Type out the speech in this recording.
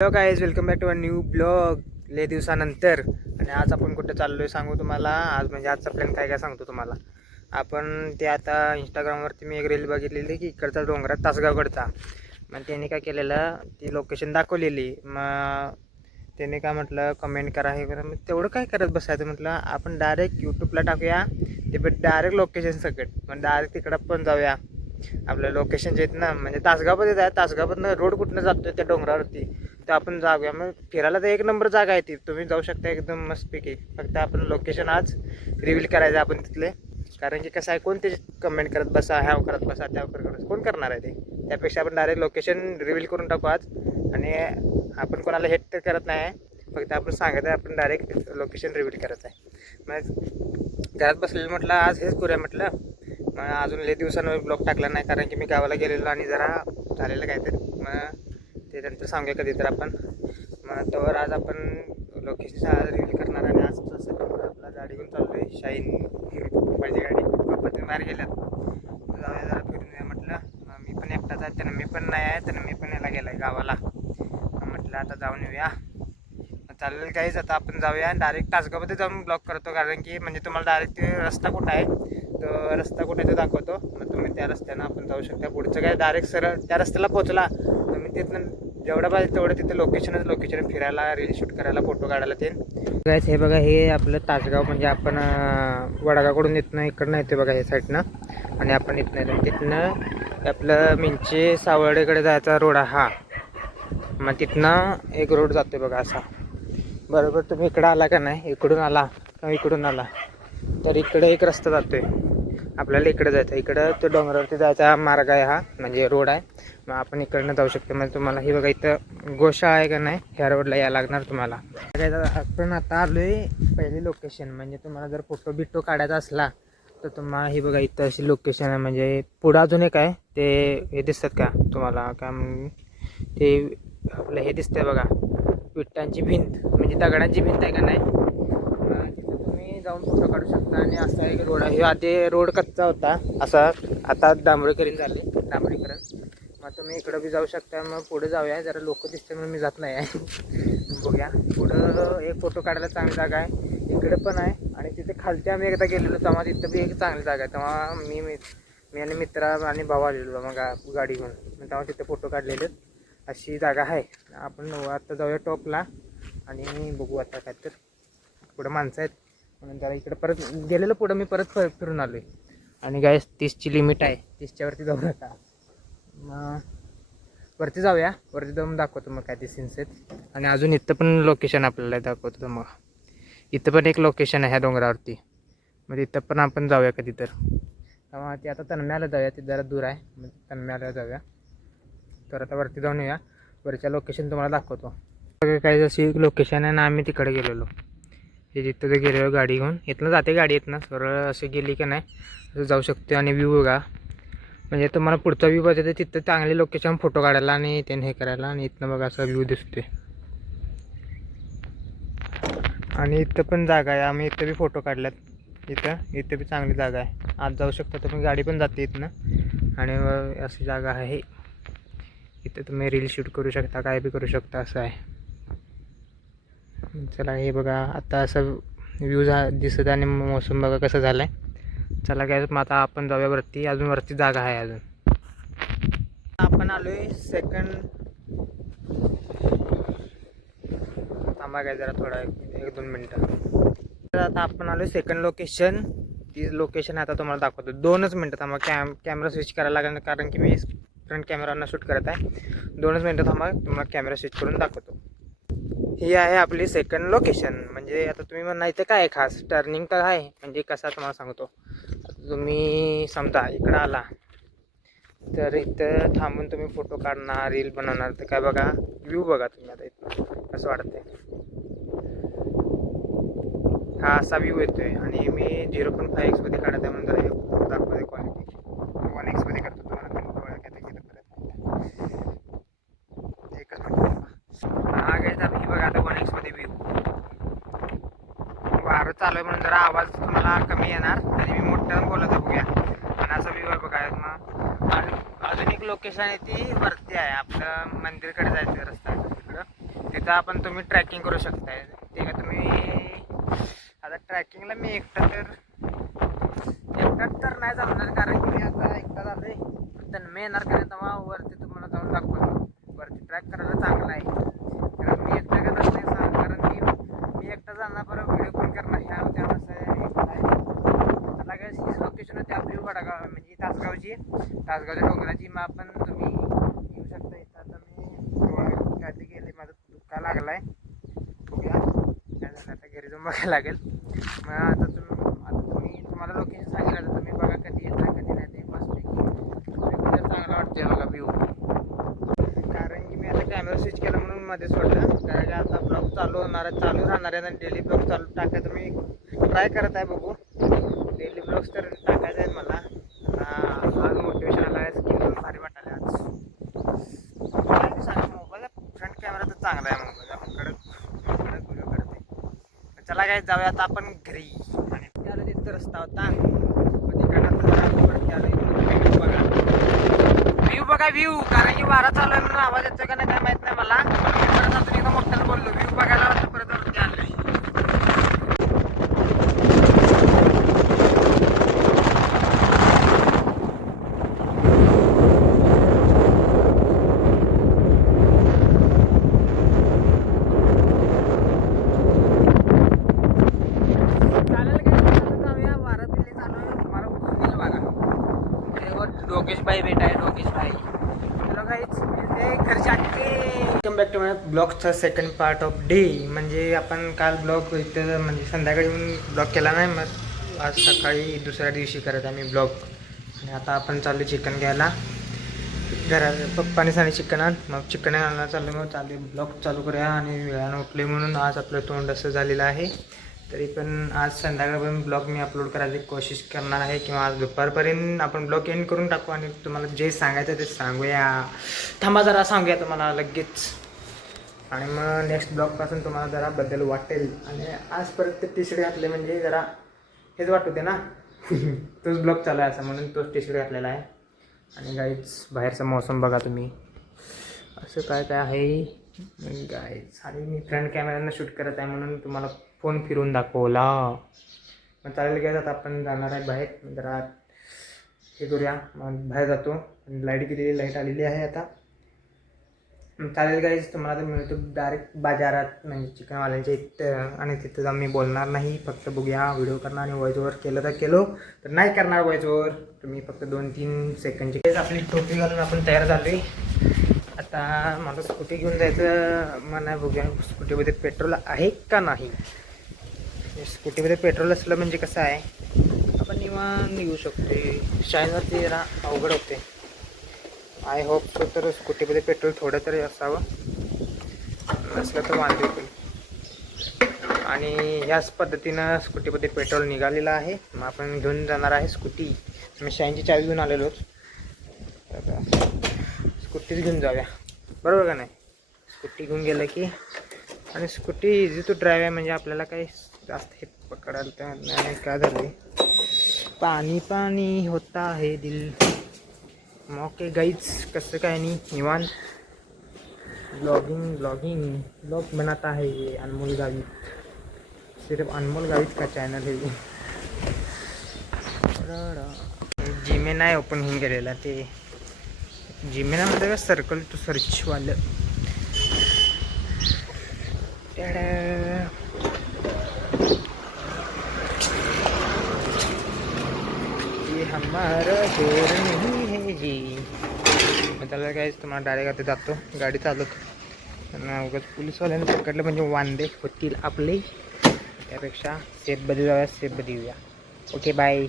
Hello guys, welcome back to a new blog. लय दिवसानंतर. आणि आज आपण कुठे चाललो आहे सांगू तुम्हाला. आज म्हणजे आजचा प्लॅन काय काय सांगतो तुम्हाला. आपण ते आता इंस्टाग्रामवरती मी एक रील बघितलेली की इकडचा डोंगरात तासगावकडचा. मग त्याने काय केलेलं, ती लोकेशन दाखवलेली. मग त्याने काय म्हटलं, कमेंट करा हे करा. मग तेवढं काय करत बसायचं म्हटलं, आपण डायरेक्ट यूट्यूबला टाकूया ते, पण डायरेक्ट लोकेशन सकट. मग डायरेक्ट तिकडं पण जाऊया. आपलं लोकेशन जे आहेत ना, म्हणजे तासगावमध्ये आहे. तासगावमधनं रोड कुठनं जातो त्या डोंगरावरती, तर आपण जाऊया. मग फिरायला तर एक नंबर जागा आहे ती, तुम्ही जाऊ शकता एकदम मस्तपैकी. फक्त आपण लोकेशन आज रिव्हील करायचं आपण तिथले. कारण की कसं आहे, कोण ते कमेंट करत बसा, ह्याव करत बसा, त्याव करत कोण करणार आहे ते. त्यापेक्षा आपण डायरेक्ट लोकेशन रिव्हील करून टाकू आज. आणि आपण कोणाला हेट तर करत नाही आहे, फक्त आपण सांगत आहे आपण डायरेक्ट लोकेशन रिव्हील करायचं आहे. मग घरात बसलेलं म्हटलं आज हेच करूया म्हटलं. मग अजून लय दिवसांवर ब्लॉग टाकला नाही, कारण की मी गावाला गेलेलो आणि जरा झालेलं काय तर. मग ते नंतर सांगूया कधी तर आपण. मग त्यावर आज आपण लोकेशन रिव्हील करणार. आणि आज तसं आपला गाडी घेऊन चाललो आहे, शाईन माझी गाडी. पप्पा ते बाहेर गेल्यात, जाऊया जरा फिरून येऊया म्हटलं. मग मी पण एकटाच आहे, त्यानं मी पण नाही आहे, त्यानं मी पण यायला गेला आहे गावाला. म्हटलं आता जाऊन येऊया. चालेल काहीच, आता आपण जाऊया डायरेक्ट तासगावमध्ये जाऊन ब्लॉक करतो. कारण की म्हणजे तुम्हाला डायरेक्ट रस्ता कुठं आहे, तो रस्ता कुठे ते दाखवतो. मग तुम्ही त्या रस्त्यानं आपण जाऊ शकता. पुढचं काय डायरेक्ट सरळ त्या रस्त्याला पोहोचला तुम्ही, तिथनं जेवढं पाहिजे तेवढं तिथे लोकेशन फिरायला, रील शूट करायला, फोटो काढायला ते. हे बघा, हे आपलं तासगाव. म्हणजे आपण वडगावकडून इथनं इकडनं येतो बघा हे साईडनं. आणि आपण इथनं येतो, तिथनं आपलं मिंचे सावर्डेकडे जायचा रोड हा. मग तिथनं एक रोड जातो बघा असा. बरोबर तुम्ही इकडं आला का नाही, इकडून आला किंवा इकडून आला तर इकडे एक रस्ता जातोय. आपल्याला इकडे जायचं, इकडं तो डोंगरावरती जायचा मार्ग आहे हा, म्हणजे रोड आहे. मग आपण इकडनं जाऊ शकतो. म्हणजे तुम्हाला ही बघा इथं गोशाळा आहे का नाही, ह्या रोडला यायला लागणार तुम्हाला. आपण आता आलो आहे पहिली लोकेशन. म्हणजे तुम्हाला जर फोटो बिटो काढायचा असला तर तुम्हाला ही बघा इथं अशी लोकेशन आहे. म्हणजे पुढं अजून एक आहे ते, हे दिसतात का तुम्हाला, का ते आपलं हे दिसतंय बघा, विट्टांची भिंत, म्हणजे दगडांची भिंत आहे का नाही. तिथं तुम्ही जाऊन फोटो काढू शकता. आणि असा एक रोड आहे. आधी रोड कच्चा होता असा, आता डांबरीकरण झाले, डांबरीकरण. मग तुम्ही इकडं बी जाऊ शकता. मग पुढे जाऊया, जरा लोक दिसते म्हणून मी जात नाही आहे. बघूया पुढं एक फोटो काढायला चांगली जागा आहे, इकडे पण आहे. आणि तिथे खालती आम्ही एकदा गेलेलो तेव्हा तिथं बी एक चांगली जागा आहे. तेव्हा मी आणि मित्र आणि भाऊ आलेलो मग गाडी घेऊन. तेव्हा तिथे फोटो काढलेले. अशी जागा आहे. आपण आता जाऊया टॉपला आणि बघू आता काय तर. पुढं माणसं आहेत म्हणून जरा इकडं परत गेलेलं. पुढं मी परत फिरून आलो आहे. आणि काय 30ची लिमिट आहे, 30च्या वरती जाऊ नका. मग वरती जाऊया, वरती जाऊन दाखवतो मग काय ते सीन्स आहेत. आणि अजून इथं पण लोकेशन आपल्याला दाखवतो. मग इथं पण एक लोकेशन आहे ह्या डोंगरावरती. मग इथं पण आपण जाऊया कधी तर. तेव्हा ते आता तन्म्याला जाऊया, ते जरा दूर आहे. मग तन्म्याला जाऊया. तर आता वरती जाऊन येऊया, वरच्या लोकेशन तुम्हाला दाखवतो. काही जशी लोकेशन आहे ना, आम्ही तिकडे गेलेलो. हे जिथं ते गेलेलो गाडी घेऊन, इथनं जाते गाडी, इथनं सरळ असे गेली की नाही असं जाऊ शकते. आणि व्ह्यू बघा, म्हणजे तुम्हाला पुढचा व्ह्यू पाहिजे तर तिथं चांगली लोकेशन फोटो काढायला आणि ते हे करायला. आणि इथनं बघा असा व्ह्यू दिसते. आणि इथं पण जागा आहे, आम्ही इथं बी फोटो काढल्यात. इथं बी चांगली जागा आहे, आज जाऊ शकता तुम्ही, गाडी पण जाते इथनं. आणि अशी जागा आहे, इथं तुम्ही रील शूट करू शकता, काय बी करू शकता, असं आहे. चला हे बघा, आता असं व्ह्यू दिसत आणि मोसम बघा कसं झालं आहे. चला काय मग आता आपण जाऊया वरती, अजून वरती जागा आहे अजून. आपण आलो आहे सेकंड, थांबा काय जरा थोडा 1-2 मिनटं. तर आता आपण आलो आहे सेकंड लोकेशन. ती लोकेशन आता तुम्हाला दाखवतो. 2च मिनटं थांबा, कॅमेरा स्विच करायला लागेल, कारण की मी फ्रंट कॅमेरानं शूट करत आहे. 2च मिनटं थांबा, तुम्हाला कॅमेरा स्विच करून दाखवतो. ही आहे आपली सेकंड लोकेशन. म्हणजे आता तुम्ही म्हणा इथं काय आहे खास, टर्निंग तर आहे. म्हणजे कसा तुम्हाला सांगतो, तुम्ही समजा इकडं आला तर इथं थांबून तुम्ही फोटो काढणार, रील बनवणार. तर काय बघा व्ह्यू बघा तुम्ही आता इथं कसं वाटतंय. हा असा व्ह्यू येतोय. आणि मी 0.5x मध्ये काढत आहे म्हणून जरा दाखवते क्वालिटी. 1x मध्ये करतो, तुम्हाला डोळ्या काय गेलं परत. एकच मिनिट हा घ्यायचा. ही बघा आता 1x मध्ये व्ह्यू. वारं चालू आहे म्हणून जरा आवाज तुम्हाला कमी येणार, तरी मी मोठ्यानं बोलत बघूया. आणि असा व्ह्यू आहे बघा. मग अजून एक लोकेशन आहे ती वरती आहे, आपलं मंदिरकडे जायचं रस्ता आहे तिकडं. तिथं आपण तुम्ही ट्रॅकिंग करू शकताय. ते का तुम्ही आता ट्रॅकिंगला मी एकटा तर नाही जमणार, कारण की मी आता एकटा झालोय. मी येणार कारण तेव्हा वरती तुम्हाला जाऊन दाखवतो. वरती ट्रॅक करायला चांगला आहे, कारण मी एकटा का जात नाही, कारण की मी एकटा जाणार बरं व्हिडिओ कॉल करणार ह्या होत्या हीच लोकेशन होती आपली वडगाव म्हणजे तासगावच्या डोंगराची. मग आपण तुम्ही येऊ शकता इथं. आता मी गाडी गेले, माझा दुःखा लागलाय. बघूया काय झालं, आता घरी जाऊन बघायला लागेल. मग आता तुम्ही तुम्हाला लोकेशन सांगितलं तर तुम्ही बघा कधी येतं कधी नाही. ते मस्तपैकी चांगला वाटते बघा व्ह्यू, कारण की मी आता कॅमेरा स्विच केला म्हणून मध्ये सोडलं. कारण की आता ब्लॉग चालू राहणार आहे आणि डेली ब्लॉग चालू टाकायचं मी ट्राय करत आहे. बघू, डेली ब्लॉग्स तर टाकायचं आहे मला. आज मोटिवेशन आला आहे, स्किन भारी वाटायला आज. सांगा, मोबाईलचा फ्रंट कॅमेरा तर चांगला आहे, मोबाईलचा कडक व्हिडिओ करते. चला काय जाऊया आता आपण घरी. आणि त्याला तिथं रस्ता होता, व्ह्यू बघा व्ह्यू, कारण की वारा चालू आहे म्हणून आवाज येतोय का नाही काय माहित नाही मला. परत अजून एकदा मोठ्याला बोललो, व्ह्यू बघायला परत वरती आलोय. डोकेश भाई भेट आहे, डोकेश भाई. हॅलो गाईज, ते घरचे वेलकम बॅक टू माय ब्लॉगचा सेकंड पार्ट ऑफ डे. म्हणजे आपण काल ब्लॉग इथं म्हणजे संध्याकाळी येऊन ब्लॉग केला नाही, मग आज सकाळी दुसऱ्या दिवशी करत आहे मी ब्लॉग. आणि आता आपण चाललो चिकन घ्यायला घरात. पप्पाने सांगितलं चिकन आण, मग चिकन आणायला चाललं. मग ब्लॉग चालू करूया. आणि वेळानं उठले म्हणून आज आपलं तोंड असं झालेलं आहे. तरी पण आज संध्याकाळपर्यंत ब्लॉग मी अपलोड करायची कोशिश करणार आहे, किंवा आज दुपारपर्यंत आपण ब्लॉग एंड करून टाकू आणि तुम्हाला जे सांगायचं ते सांगूया. थांबा जरा सांगूया तुम्हाला लगेच. आणि मग नेक्स्ट ब्लॉगपासून तुम्हाला जरा बदल वाटेल. आणि आज परत ते टी शर्ट घातले म्हणजे जरा हेच वाटते ना तोच ब्लॉग चालू आहे असं, म्हणून तोच टी शर्ट घातलेला आहे. आणि गाईज बाहेरचा मौसम बघा तुम्ही, असं काय काय आहे गाईज. आणि मी फ्रंट कॅमेऱ्यानं शूट करत आहे म्हणून तुम्हाला फोन फिरून दाखवला. मग चालेल काय, आता आपण जाणार आहे बाहेर. जरा हे करूया, मग बाहेर जातो. लाईट गेलेली, लाईट आलेली आहे आता. चालेल गाईज, तुम्हाला तर मिळतो डायरेक्ट बाजारात म्हणजे चिकनवाल्यांच्या इथं. आणि तिथं जाऊन मी बोलणार नाही, फक्त बघूया व्हिडिओ करणार. आणि वॉइस ओव्हर केलं तर केलो, तर नाही करणार वॉइस ओव्हर. तुम्ही फक्त 2-3 सेकंडची. आपली टोपी घालून आपण तयार झालो आहे. आता मला स्कूटी घेऊन जायचं मला, बघूया स्कूटीमध्ये पेट्रोल आहे का नाही. स्कूटीमध्ये पेट्रोल असलं म्हणजे कसं आहे, आपण निवांत येऊ शकतो. शाळेवरती जरा अवघड होते. आय होप सो तर स्कूटीमध्ये पेट्रोल थोडं तरी असावं, नसलं तर वांदे होईल. आणि ह्याच पद्धतीनं स्कूटीमध्ये पेट्रोल निघालेलं आहे. मग आपण घेऊन जाणार आहे स्कूटी. मी शाईनची चावी घेऊन आलेलोच, स्कूटीच घेऊन जाऊया, बरोबर का नाही. स्कूटी घेऊन गेलं की, आणि स्कूटी इझी टू ड्राईव्ह आहे, म्हणजे आपल्याला काही जास्त हे पकडायला तर नाही. काय झालं, पाणी पाणी होता है दिल. ओके गाईज, कसं काय नाही, निवांत ब्लॉग बनाता है ये अनमोल गावित. सिर्फ अनमोल गावित का चॅनल है ये. जीमेल नाही ओपन होऊन गेलेला, ते जीमेल मध्ये सर्कल टू सर्च वालं. ये हमारा घर नहीं है जी. मग त्याला काय, तुम्हाला डायरेक्ट आता जातो गाडी चालवतो. उगाच पोलीसवाल्याने पकडलं म्हणजे वांदे होतील आपले. त्यापेक्षा सेफ बदी जाऊया, सेफ बदी येऊया. Okay bye.